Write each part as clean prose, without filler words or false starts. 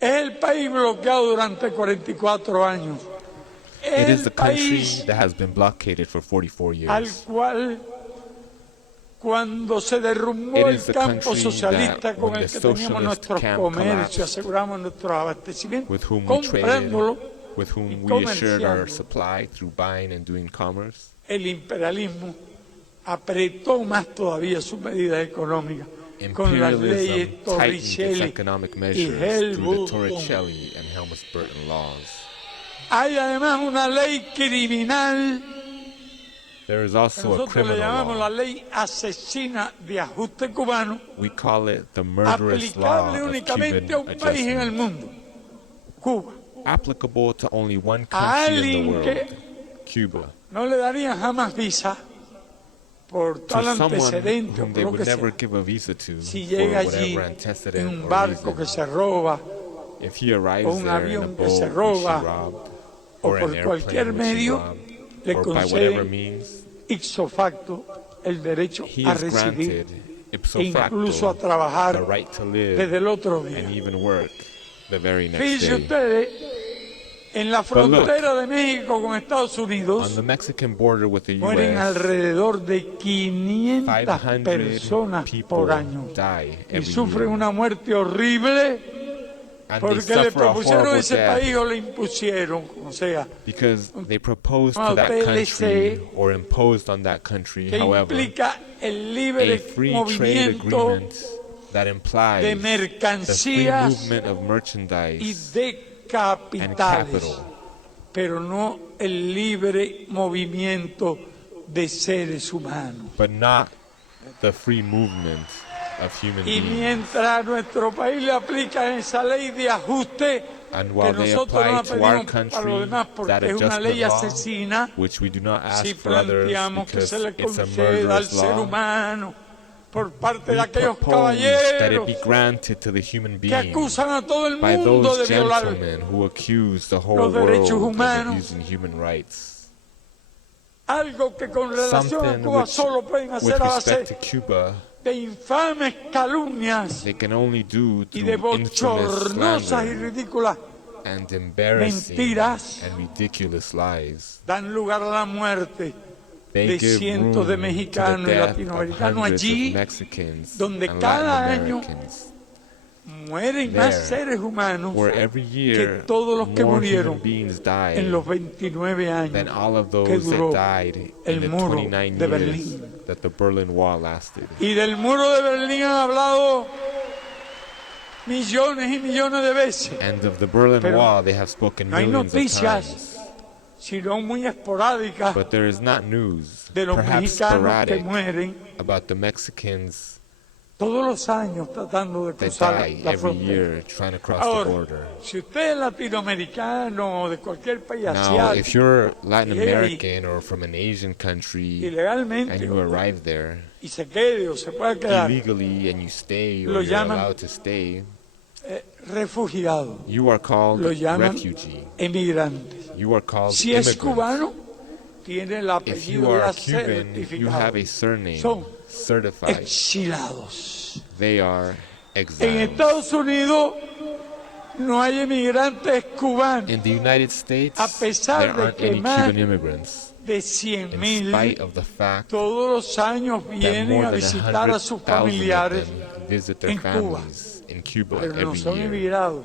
Es el país bloqueado durante 44 años. It is El the country país that has been blockaded for 44 al years. cual, cuando se derrumbó It el is the campo country socialista that con when el the que teníamos socialist nuestros camp comercios, collapsed, aseguramos nuestros abastecimientos, with whom we traded, comprándolo with y whom we assured our comerciando, supply through buying and doing commerce, el imperialismo apretó más todavía sus medidas económicas con las imperialism leyes tightened its Torricelli economic y measures through the Helmut-Kohl. Torricelli and Helmut-Burton laws. Hay además una ley criminal There is que also a nosotros le criminal llamamos la law. ley asesina de ajuste cubano, We call it the murderous law aplicable of únicamente a Cuban un país en el adjustment, mundo, Cuba. applicable to only one A country in the alguien world, que Cuba. no le darían jamás visa por tal To someone antecedente o whom por they lo would que never sea. give a visa to Si for llega allí whatever en antecedent un or barco que reason. se roba If he arrives o un there in a avión que se boat which he roba, robbed, o or an por cualquier airplane which he medio, robbed, le or by whatever conceden means, ipso facto el derecho he a is residir granted ipso e incluso a facto trabajar the right to live desde el otro día. and even work the very next Fíjense day. ustedes, en la But look, frontera de México con Estados On Unidos the Mexican border with the mueren U.S., alrededor de 500 500 personas people por año die y every sufren year. una muerte horrible And they porque le suffer a propusieron horrible ese death país o le impusieron, o sea, because they proposed to Una that country TLC or imposed on that country, que however, implica el a libre free trade movimiento agreement that implies de the free mercancías movement of y merchandise de and capitales, capital, pero no el libre movimiento de seres humanos. but not the free movement of human Y beings. mientras a nuestro país le aplican esa ley de ajuste, And que while they nosotros no apply la to our pedimos para country los demás porque that es una adjustment ley law, asesina, which we do not ask si for others planteamos que because se le it's a conceda al murderous ser law, humano por parte de we aquellos propose that it caballeros be granted to the human que being acusan a todo el by mundo de those violar gentlemen who accuse the whole los derechos world of humanos. abusing human rights. algo que con relación a Something Cuba which, solo pueden with hacer a respect to base Cuba, de infames calumnias they can only do y de through infamous bochornosas y slander ridículas and embarrassing mentiras. and ridiculous lies. dan lugar a la muerte They de give cientos de room to the mexicanos y death of latinoamericanos hundreds allí of Mexicans donde and cada Latin año Americans, mueren there, más seres humanos where every que year todos los que more murieron human beings die en los 29 than años all of que those duró that died el in the muro 29 de years Berlín. that the Berlin Wall lasted. Y del muro de Berlín han hablado millones y millones de veces, And of the Berlin Pero Wall they have spoken no hay millions of noticias, times. sino muy esporádicas But there is not news, de los perhaps mexicanos que sporadic, mueren about the Mexicans todos los años tratando de that cruzar die la every frontera. year trying to cross the Ahora, border. si usted es latinoamericano o de cualquier país Now, if asiático, you're Latin y American or from an Asian country ilegalmente, and you arrive there y se quede o se pueda quedar illegally and you stay Lo or you're llaman- allowed to stay, refugiado, you are called lo llaman refugee. emigrantes. You are called Si es immigrant. cubano, tiene el If you apellido are ya a Cuban, you have certificado. a surname Son certified. Exilados. They are En exiles. Estados Unidos no hay emigrantes cubanos. In the United States, A pesar there de aren't que any más Cuban immigrants. de In 100,000 spite of the fact todos los años that vienen more a than visitar a sus 100,000 of familiares, them visit their en Cuba. families in Cuba pero no every son year. emigrados,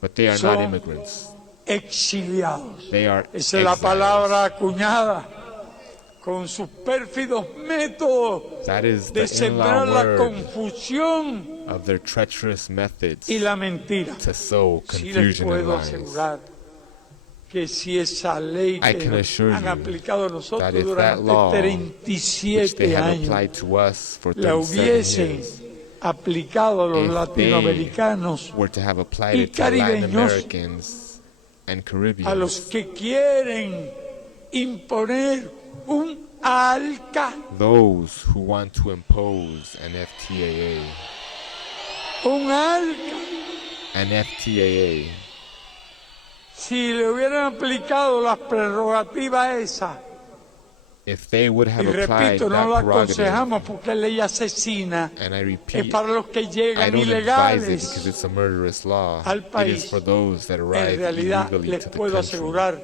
But they are son not immigrants. exiliados. They are Esa es la exiles. palabra acuñada con sus pérfidos métodos That is de the sembrar in-law la word confusión of their treacherous methods y la mentira. to sow Sí les confusion and puedo lies. asegurar que si esa ley I que can nos assure han you aplicado a nosotros that if that durante law, which they 37 have años, applied to us for la 37 hubiesen years, aplicado a los if they latinoamericanos, were to have applied y it to Latin caribeños, Americans and a los Caribbeans, que quieren imponer un ALCA, those who want to impose an FTAA, un ALCA, an FTAA, si le hubieran aplicado las prerrogativas esas If they would have Y applied repito, no lo that prerogative, aconsejamos porque es ley asesina, and I es repeat, para los que I llegan don't advise it because ilegales it's a murderous law. al It is país. for those that En arrive realidad, illegally les to the puedo country. asegurar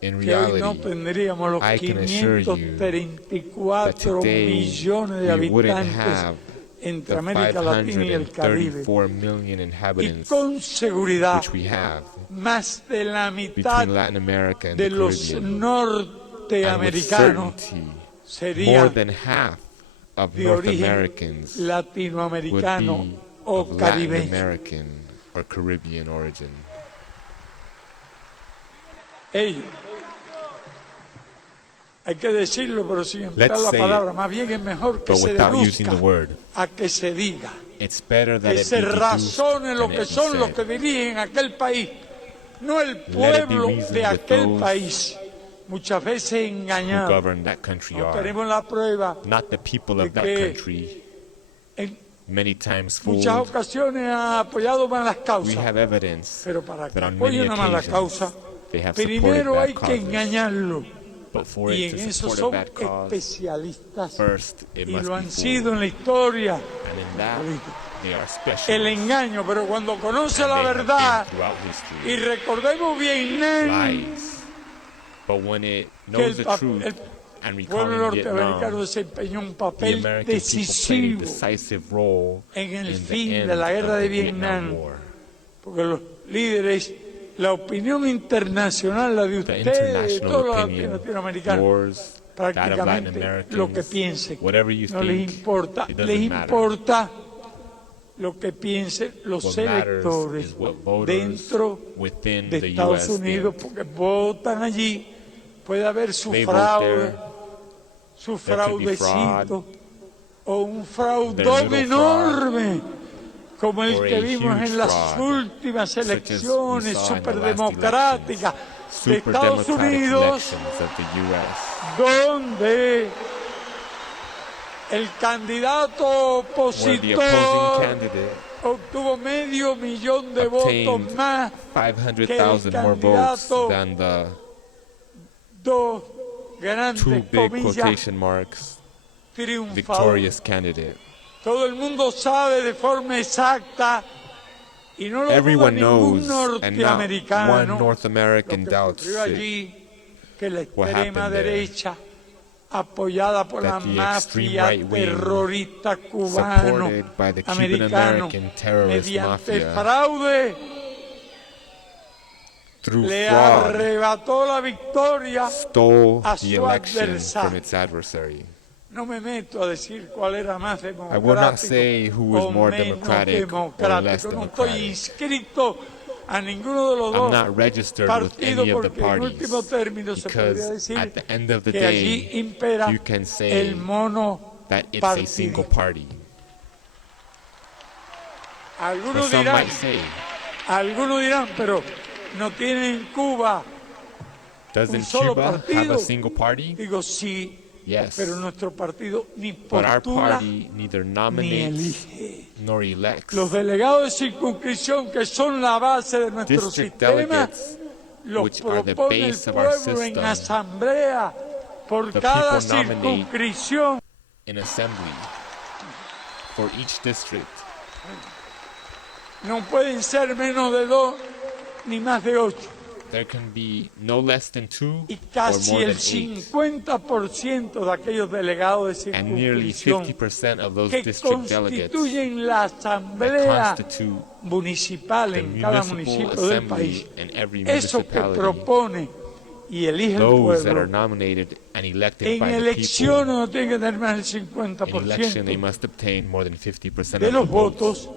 In que hoy no reality, tendríamos los I can assure you 534 today millones de we wouldn't habitantes have entre the América Latina y el Caribe. 534 million Y inhabitants con seguridad, which we have más de la mitad between Latin America and de the los Caribbean. And with norteamericanos certainty, more serían than half of de North origen Americans would latinoamericano be o of Latin caribeño. American or Caribbean origin. Ellos, hay que decirlo, pero sin emplear Let's la say palabra, más bien es mejor que But se without using deduzca the word, a que se diga, it's better that que it se be deduced razone lo than que it be son los que said. dirigen aquel país, no el Let it be pueblo reasoned de with aquel those país, muchas veces who engañado. govern that country No are, tenemos la prueba not the people de of that que country, en many times muchas fooled. ocasiones ha apoyado malas We causas, have evidence pero para que that on apoye many una mala occasions causa, they have supported primero hay bad que causes. engañarlo. But for Y it en to eso support a son bad cause, especialistas first it y must lo be han fooled. sido en la historia. And in that, they are El specialists. engaño, pero cuando conoce And la they have verdad, been throughout y history. recordemos Vietnam, Lies. But when it que knows the truth el and pueblo recalling norteamericano Vietnam, desempeñó un the papel American people played a decisivo decisive role en el in the fin end de la guerra of de the Vietnam Vietnam, War. porque los líderes, la opinión internacional, la de The ustedes, de international todos los opinion, latinoamericanos, yours, that of Latin prácticamente lo que Americans, piensen, whatever you no les think, importa, it les doesn't matter. importa lo que piensen los What matters electores is what voters dentro within de the Estados U.S. Unidos, think. porque votan allí, puede haber su They vote fraude, there. su There could be fraudecito, o un Their fraudón little fraud, enorme, como el or que a vimos huge en las fraud, últimas such as we elecciones saw in the last superdemocráticas de super Estados democratic Unidos, elections of the U.S. donde el candidato where the opposing opositor candidate obtuvo medio millón de votos obtained más 500,000 more votes candidato than the dos grandes two big comillas quotation marks triunfadores. victorious candidate. Todo el mundo sabe de forma exacta y no lo duda Everyone ningún knows, and not one norteamericano, North American lo que doubts ocurrió it. allí, que la what extrema happened there. derecha, apoyada por la That the extreme mafia right wing, terrorista supported by the cubano-americano, Cuban-American terrorist mediante mafia, fraude, through le fraud, arrebató la victoria stole a the su election adversario. from its adversary. No me meto a decir cuál era más I will not democrático say who was o more menos democratic or less democrático. No estoy democratic. inscrito a ninguno de los I'm dos not registered with partidos any of the porque en último parties término se podría because decir at the end of the que allí day, impera you can say el mono that it's a partidista. single party. Or Algunos some dirán, might say, pero no tienen en Cuba. doesn't solo Cuba have partido. a single party? Digo sí, Yes. pero nuestro partido ni But our postula party neither ni nominates elige. nor elects. Los delegados de circunscripción, que son la base de nuestro District sistema, delegates, los which are the propone el base of our pueblo en system. asamblea por The cada people nominate circunscripción. in assembly for each district. No pueden ser menos de 2 ni más de 8. There can be no less than 2 Y or casi more el than 8. 50% de aquellos delegados de And nearly circunscripción 50% of those que district delegates constituyen la that asamblea constitute municipal the en cada municipal municipio del país. assembly in every Eso que municipality, propone y elige el those that are pueblo, nominated and elected en by the elecciones people, no tiene que tener más del in election they 50% must obtain more than 50% de of los the votes. votos.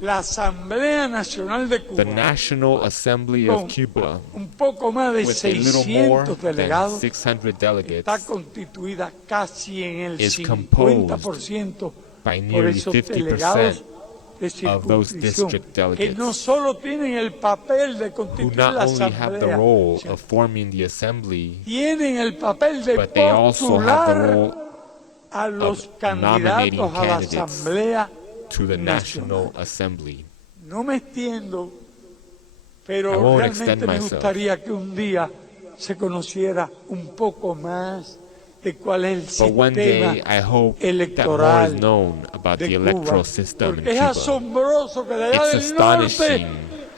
La Asamblea Nacional de The Cuba, National Assembly con of Cuba, un poco más de with a little more 600 than delegados, 600 está delegates, constituida casi en el is 50% by por nearly esos 50% delegados de of those circunscripción, district que delegates, no solo tienen el papel de who constituir not la only have the Asamblea, role sino of forming the assembly, tienen el papel de but they also have the postular role a los nominating candidatos a la candidates Asamblea to the Nacional. National Assembly. No me extiendo, I pero won't realmente extend me myself. gustaría que un día se conociera un poco más de cuál es But el one day, sistema I hope that more is electoral known about de the Cuba. electoral system in Porque es Cuba. asombroso que de allá It's del norte, astonishing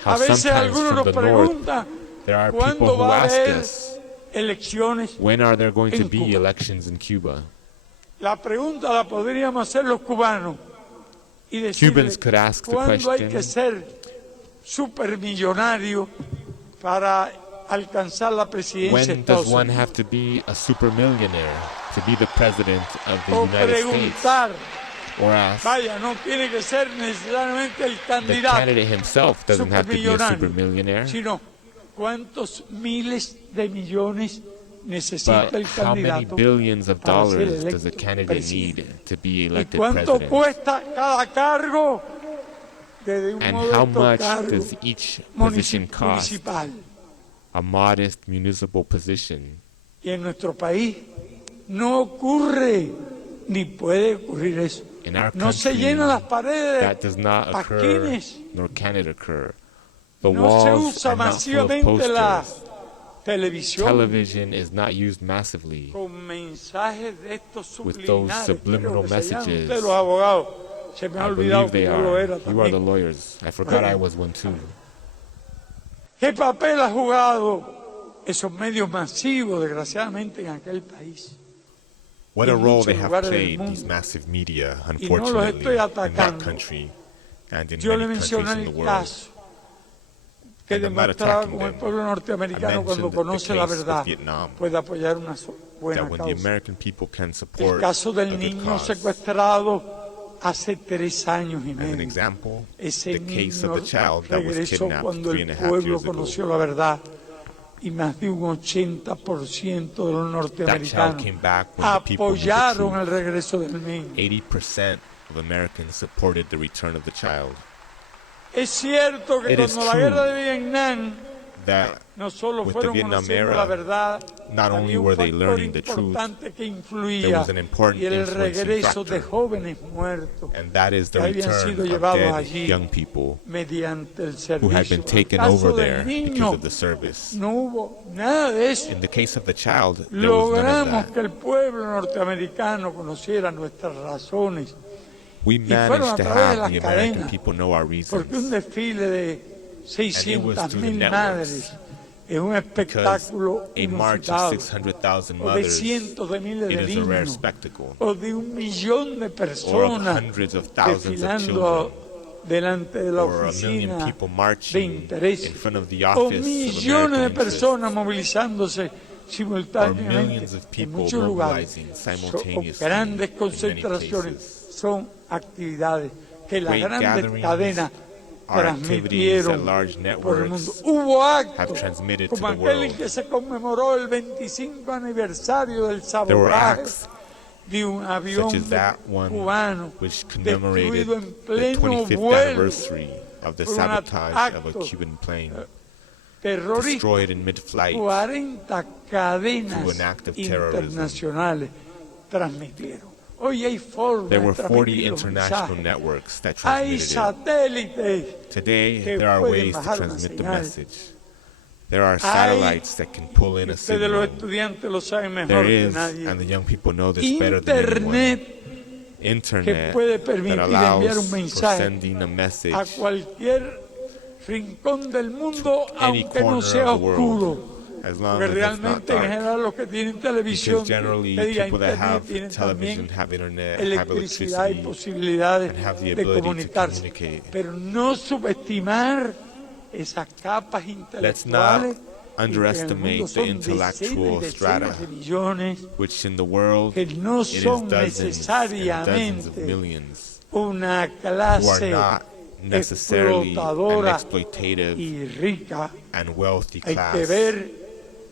a how veces sometimes algunos from nos the north, preguntan there are people cuándo who va a ask haber us, elecciones. when are there going to en be Cuba. elections in Cuba? La pregunta la podríamos hacer los cubanos y decirle Cubans could ask the cuándo hay que question, ser supermillonario para alcanzar la presidencia de when Estados does one Unidos. have to be a super millionaire to be the president of the O United States? preguntar, Or ask, vaya, no tiene que ser necesariamente el the candidato candidate himself doesn't have to be a super supermillonario, millionaire, sino cuántos miles de millones necesita but el how many candidato billions of para ser dollars does a electo candidate presidente. need to be ¿Y elected cuánto president? cuesta cada cargo? Desde un And how modesto much cargo does each position cost? municipal. A modest municipal position. Y en nuestro país no ocurre ni puede ocurrir eso. In our No se country, llenan las paredes that does not de occur, pasquines. nor can it occur. The No se walls usa are not full of masivamente la posters. televisión Television is not used massively con mensajes de estos with those subliminales. subliminal Creo que se llaman messages. ustedes los abogados. Se me ha I olvidado believe que they yo lo are. era You are the también. lawyers. I forgot I was one too. ¿Qué papel ha jugado esos medios masivos, desgraciadamente, en aquel país? What a en role muchos they have lugares del played, mundo. these massive media, los unfortunately, estoy in that atacando. country and in Yo le many countries mencioné in the el world. caso que And I'm not demostraba attacking cómo el them. pueblo I norteamericano, cuando mentioned the conoce la case with verdad, Vietnam, puede apoyar una buena That when the causa. American people can El support caso a del good niño cause. secuestrado hace 3 años y As an medio. example, Ese the case niño of the child that was regresó kidnapped cuando 3.5 el pueblo years ago. conoció la verdad y más de un 80% de los norteamericanos came back when the people knew the apoyaron truth. el regreso del niño. 80% of Americans supported the return of the child. Es cierto que It is cuando la true guerra de Vietnam That no solo with fueron the Vietnam conociendo era, la verdad, not había only un were they factor learning the truth, importante que there influía was an important y era el influencing regreso de factor. jóvenes muertos and that is the que habían return sido of llevados dead allí young people mediante el who had servicio. been En el taken caso over del there because niño, of the service. no hubo nada de eso. In the case of the child, there was none of Logramos that. que el pueblo norteamericano conociera nuestras razones, We fueron a managed to través de have las the American cadenas, people know our porque un reasons desfile de through the 600,000 networks. madres es un because espectáculo a march of inusitado, 600,000 o de mothers, cientos de miles it de is a rare niños, spectacle, o de 1 millón de or of personas hundreds of thousands of desfilando children, delante de la or a million oficina people de marching in interés, front of the o office of millones de American interests, personas movilizándose or simultáneamente millions of en people muchos lugares, mobilizing o simultaneously grandes in many concentraciones, places. son actividades que las Great grandes gatherings cadenas are activities that transmitieron large por el mundo. networks Hubo have actos transmitted to como the aquel en world. que se conmemoró el 25 aniversario del There were sabotaje acts de un avión such as that one cubano which commemorated destruido en the pleno 25th vuelo anniversary of the por un sabotage of a acto Cuban plane, terrorista. destroyed in mid-flight 40 cadenas through an act of terrorism. internacionales transmitieron. Hoy hay formas There de were 40 transmitir los international mensajes. networks that Hay transmitted it. satélites Today, que there are pueden ways to bajar una transmit the señal. message. There are satellites that can pull in a Ustedes los signal. estudiantes lo saben mejor There que is, nadie. and the young people know this better than anyone, Internet que internet puede that permitir enviar un allows for mensaje sending a message a cualquier rincón del mundo, to any aunque no corner sea of the oscuro. world, as long Porque as it's not realmente en dark. general los que tienen televisión, Because generally, que diga people that internet, have tienen television, también have internet, have electricidad y electricity, posibilidades and have the de ability to comunicarse. communicate. Pero no subestimar esas capas Let's not intelectuales underestimate the intellectual strata, de millones, which in the world, que no it is son dozens and dozens of necesariamente millions una who are clase not necessarily an explotadora exploitative y rica. and wealthy Hay class. que ver,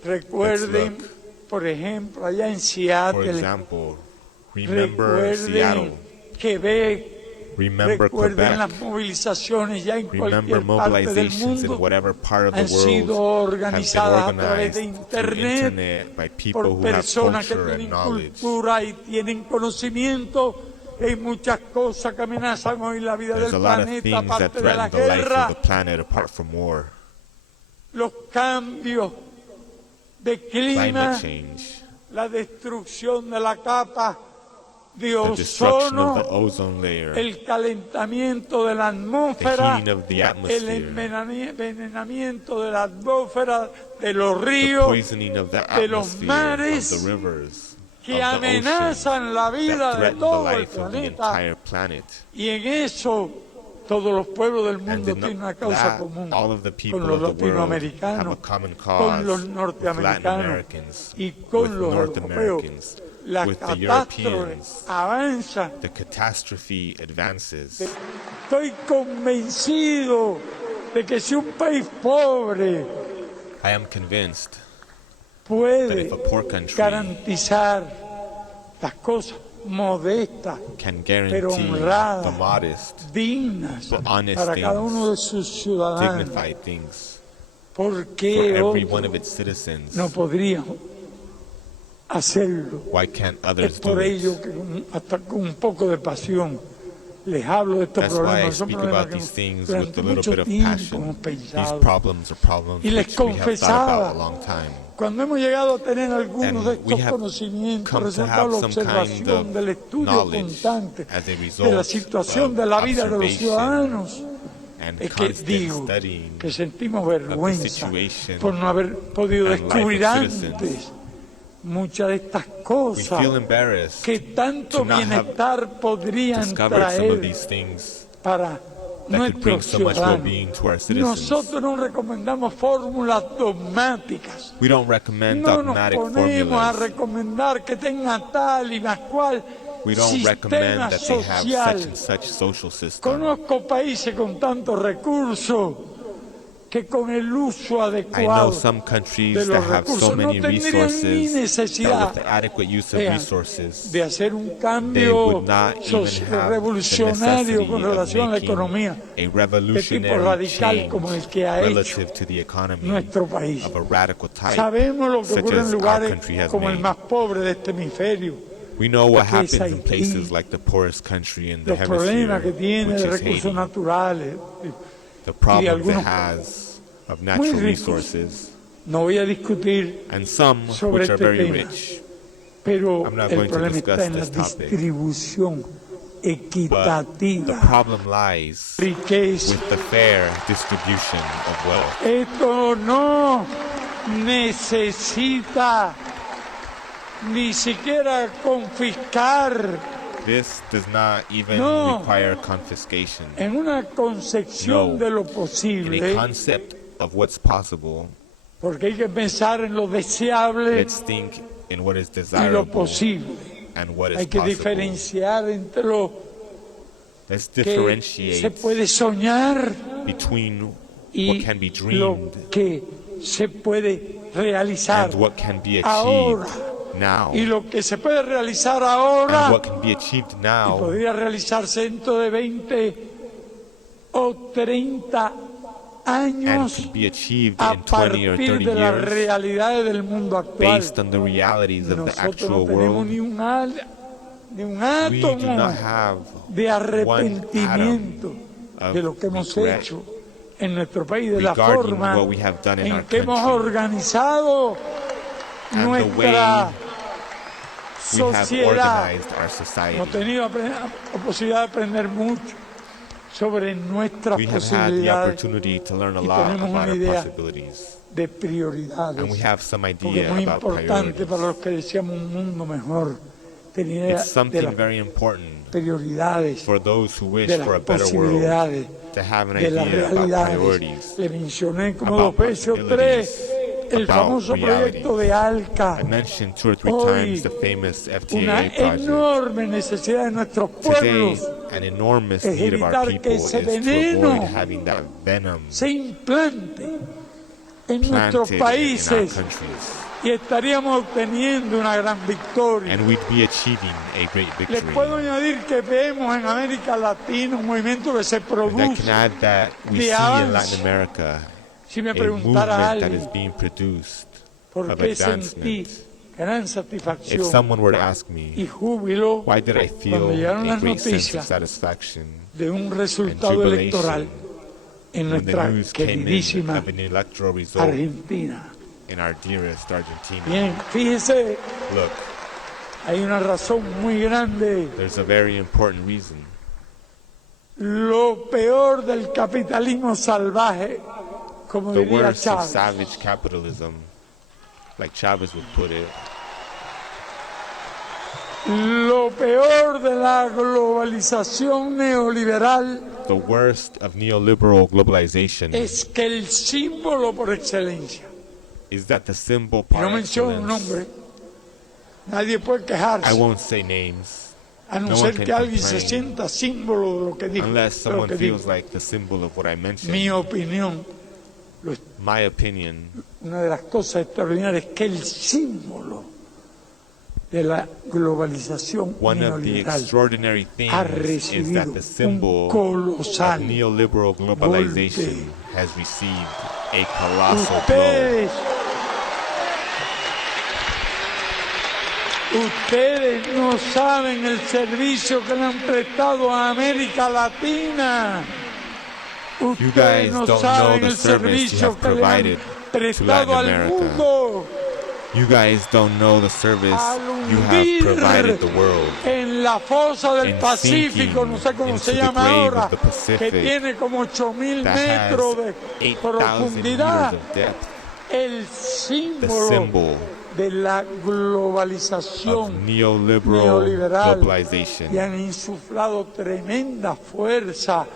recuerden, Let's por ejemplo, allá en For Seattle, example, remember recuerden Seattle, Quebec, remember recuerden Quebec, las movilizaciones ya en remember cualquier parte del mobilizations in mundo, whatever part of han the sido world have been organizadas a través organized de through internet internet by people por who have personas que culture and tienen knowledge. cultura y tienen conocimiento. Hay muchas cosas que amenazan hoy la vida There's del a lot of planeta, things that aparte de la threaten the life guerra, of the planet apart from war. los cambios de climate clima, change, la destrucción de la capa de the destruction of the ozono, ozone layer, el calentamiento de la the atmósfera, heating of the el atmosphere, envenenamiento de la atmósfera, de los the ríos, poisoning of the de los atmosphere, mares, of the rivers, que of the oceans, amenazan la vida that de threaten the todo el life of the planeta. entire planet. Y en eso todos los pueblos del And mundo in tienen una causa that, común, all of the people con los of the world have a latinoamericanos, common con cause los with Latin norteamericanos Americans, y with con los North europeos. Americans, La with the catástrofe Europeans. avanza. The catastrophe advances. Estoy convencido de que si un país pobre I am convinced that puede if a poor country garantizar las cosas modestas, can pero guarantee honradas, the modest, dignas but honest para cada things, uno de sus ciudadanos, dignified things ¿por for qué every otros one of its citizens, no podríamos hacerlo? why can't Es others do por ello it? que hasta con un poco de pasión les hablo de estos That's why I problemas. Son speak problemas about que these things durante with a little mucho bit of tiempo passion. hemos These pensado. problems are problems Y les which we have thought confesaba, about a long time. Cuando hemos llegado a tener algunos de And we estos have conocimientos, come to resultado de la have some kind observación of del estudio knowledge constante as a de la result situación of de la vida de los observation ciudadanos, and es que constant digo studying que sentimos of the vergüenza situation por no haber podido and life of descubrir citizens. antes muchas de estas We cosas feel embarrassed que tanto to not have bienestar podrían discovered some of traer these things para that could bring nuestros so much ciudadanos. well-being to our citizens. Nosotros no recomendamos fórmulas dogmáticas. We don't recommend No nos dogmatic ponemos a formulas. recomendar que tenga tal y más cual We don't sistema recommend that they have social. such and such social system. Conozco países con tantos recursos que con el uso I know adecuado some countries de that los have so recursos no many tendrían ni resources that necesidad with the adequate use of de- resources, de hacer un they cambio would not even have the revolucionario necessity con of relación a la making economía a de tipo revolutionary radical change como el que ha hecho relative to the economy nuestro país. of a radical type, Sabemos lo que such ocurre en as our lugares country has como el made. más pobre de este hemisferio, We know what que es happens in Haití, places like the poorest country in the los problemas que hemisphere, tiene which de is recursos Haiti. naturales. The problems algunos it has of natural ricos. resources, No voy a discutir, and some sobre which are este very tema. rich. pero I'm not el going to problema discuss está en la this topic. distribución But the equitativa, problem lies riqueza. with the fair distribution of wealth. Esto no necesita ni siquiera confiscar This does not even No. require confiscation. en una concepción No. de lo In a posible, concept of what's possible, porque hay que pensar en lo deseable let's think in what is y lo desirable posible. and what is Hay que possible. diferenciar entre lo Let's que se differentiate puede soñar between what y can be lo dreamed que se puede realizar and what can be ahora. achieved now. Y lo que se puede realizar ahora And what can be achieved y now podría realizarse dentro de 20 o 30 and años could be achieved a in 20 or partir 30 de las years realidades del mundo actual. based on the realities of the Nosotros actual no tenemos world. ni un We do átomo not have de arrepentimiento of de lo que hemos regret hecho en nuestro país, de la regarding forma what we have done in en our que hemos country organizado and the nuestra way we have sociedad. organized our Hemos society. tenido la posibilidad de aprender mucho sobre nuestras We have had the posibilidades opportunity to learn a y lot tenemos about una our idea possibilities. de prioridades. And we have some Porque es idea muy about importante para priorities. los que deseamos un mundo mejor tener idea It's de something las very important prioridades, for those who wish de for a las better world posibilidades, to have an de las idea about realidades. priorities, Le mencioné como about dos veces o possibilities, tres el about famoso proyecto realities. de ALCA, I mentioned 2 or 3 Hoy, times the famous una FTA project. enorme necesidad de nuestros Today, pueblos an enormous es need of our evitar people que is ese to veneno avoid having that venom se implante en planted nuestros in our países countries. y estaríamos obteniendo una gran victoria. And we'd be achieving a great Les puedo victory. añadir que vemos en América Latina un movimiento que se And I produce. can add that we de see in avance. Latin America Si me a preguntara movement that alguien is being produced por of qué sentí advancement. gran If satisfacción someone were to ask y me, júbilo why did I feel cuando llegaron a las great sense of noticias satisfaction de un and resultado electoral jubilation en when the nuestra news came in queridísima of an electoral result Argentina, in our dearest Argentina. Bien, fíjese, Look, hay una razón muy grande. there's a very important reason. Lo peor del capitalismo salvaje, como The diría worst of Chávez, savage capitalism, like Chavez would put it, lo peor de la globalización neoliberal the worst of neoliberal globalization es que el símbolo por excelencia, is that the symbol y no par menciono un excellence, nombre, nadie puede I quejarse, won't say names, a no no ser one can que alguien se complain sienta símbolo de lo que digo. unless de lo someone que feels digo. like the symbol of what I mentioned. Mi opinión, My opinion, una de las cosas extraordinarias es que el símbolo de la globalización one of the neoliberal extraordinary things ha is recibido that the symbol un colosal of neoliberal globalization golpe. has received a colossal blow. Ustedes no saben el servicio que le han prestado a América Latina. You Ustedes guys no don't know saben the el service you servicio have que le han provided to prestado Latin al America. mundo. You guys don't know the service Al you have provided the hundir world. en la fosa del And Pacífico, sinking no sé cómo into se the llama grave ahora, of the Pacific que tiene como 8.000 that has metros de 8,000 profundidad. meters of depth. El The símbolo symbol de la of globalización neoliberal neoliberal, globalization. y han insuflado tremenda fuerza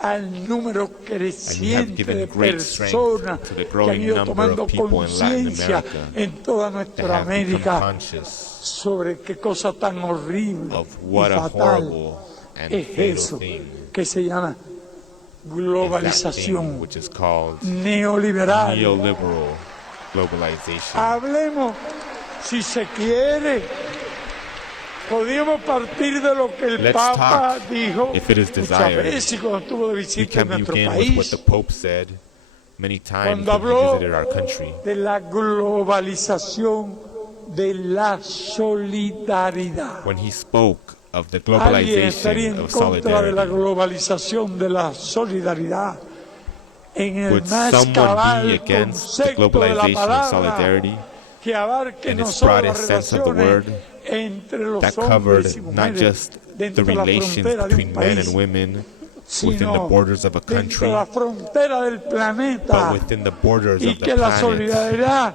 al número creciente given de great strength personas to the que growing han ido number tomando of people in Latin conciencia America en toda That nuestra have become América conscious sobre qué cosa tan horrible of what y a fatal horrible and es fatal eso thing que se llama is that thing globalización which is called neoliberal. neoliberal globalization. Hablemos, si se quiere, podríamos partir de lo que el Let's Papa talk, dijo if it is muchas desired. veces cuando estuvo de We visita en can nuestro begin with what país, the Pope said many times cuando when he habló visited our country. de la globalización de la solidaridad. When he spoke of the Alguien estaría globalization en of contra de la solidarity. globalización de la solidaridad en el Would más someone cabal be against the concepto de la globalization of palabra, solidarity que abarque in no its solo las broadest sense of the relaciones word, entre los that covered hombres y not mujeres just the dentro de la relations frontera de un between men país, and women within the sino borders of a dentro country, de la frontera del planeta, but within the borders y of the que la planet. solidaridad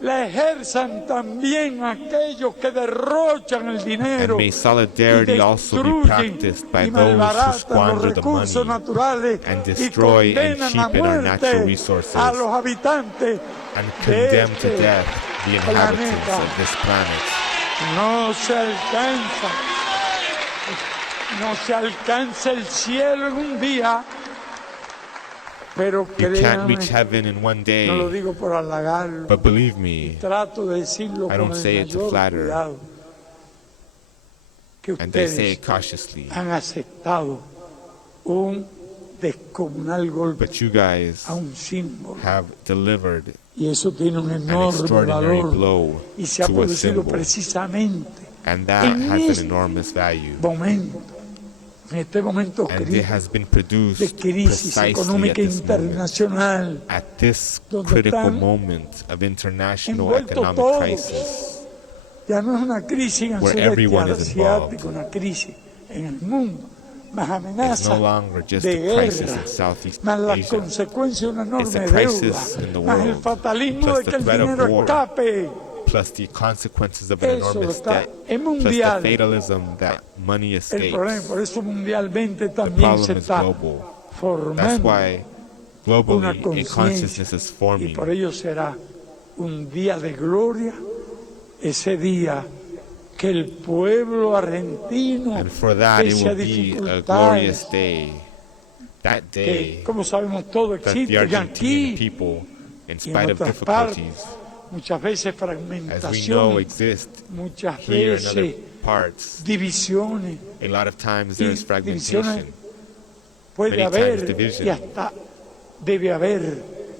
la ejerzan también aquellos que derrochan el dinero And may solidarity y also be destruyen practiced by y those who malbaratan los squander the recursos money naturales and y destroy and condenan a cheapen our muerte natural resources a los habitantes and de condemn to este death the inhabitants planeta. of this planet. No se alcanza el cielo en un día, pero You can't reach créanme, heaven in one no lo day, digo por halagarlo, but believe me, trato de decirlo I con don't el say it to mayor flatter. cuidado, que and they say ustedes it cautiously, han aceptado un descomunal golpe but you guys a un símbolo, have delivered y eso tiene un an enorme extraordinary valor, blow y se ha to a producido symbol, precisamente and that en has este an enormous value, momento, en este momento and it crítico has been de produced crisis precisely at económica this moment, internacional, at this donde critical están moment of international envueltos economic todos. crisis, ya no es una crisis en el where sudeste everyone is asiático, una crisis en el mundo, más it's no amenaza longer just de a crisis guerra, in Southeast más las Asia, consecuencias de una It's a enorme crisis deuda, in the más el world, fatalismo plus de the que el threat of dinero war. escape. plus the consequences of an Eso enormous está, debt, es plus the mundial fatalism that money el problema, escapes. por eso mundialmente The también se problem is está global. That's formando why una globally a conciencia, consciousness is y forming, por ello será un día de gloria, ese día que el pueblo argentino, and for that it pese a will be a dificultades glorious day. That que, day como sabemos todo that the existe, y Argentine aquí people, in y en spite of otras partes, difficulties, muchas veces as we know fragmentación, exist muchas here in other veces parts, divisiones, a lot of times there is y fragmentation. divisiones puede Many haber times division. y hasta debe haber,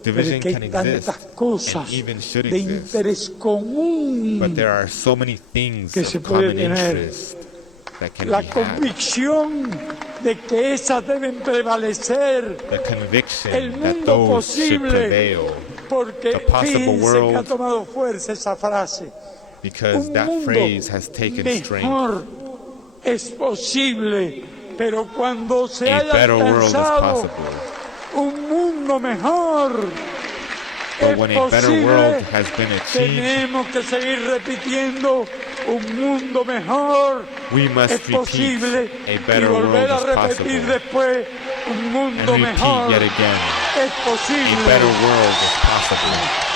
pero Division es que can hay tantas exist cosas and even should de exist. interés común, But there are so many things que se of puede common tener. interest that can La be had. convicción de que esas deben prevalecer, The conviction el that mundo those should posible, prevail. Porque the possible fíjense que ha world, tomado fuerza esa frase. because Un that mundo phrase has taken strength. mejor es posible, pero cuando se A haya better world is alcanzado possible. un mundo mejor But es when a better world posible, has been achieved, tenemos que seguir repitiendo un mundo mejor we es must repeat posible a y better world volver a is repetir possible. después un And mundo repeat mejor yet again, es a posible. better world is possible.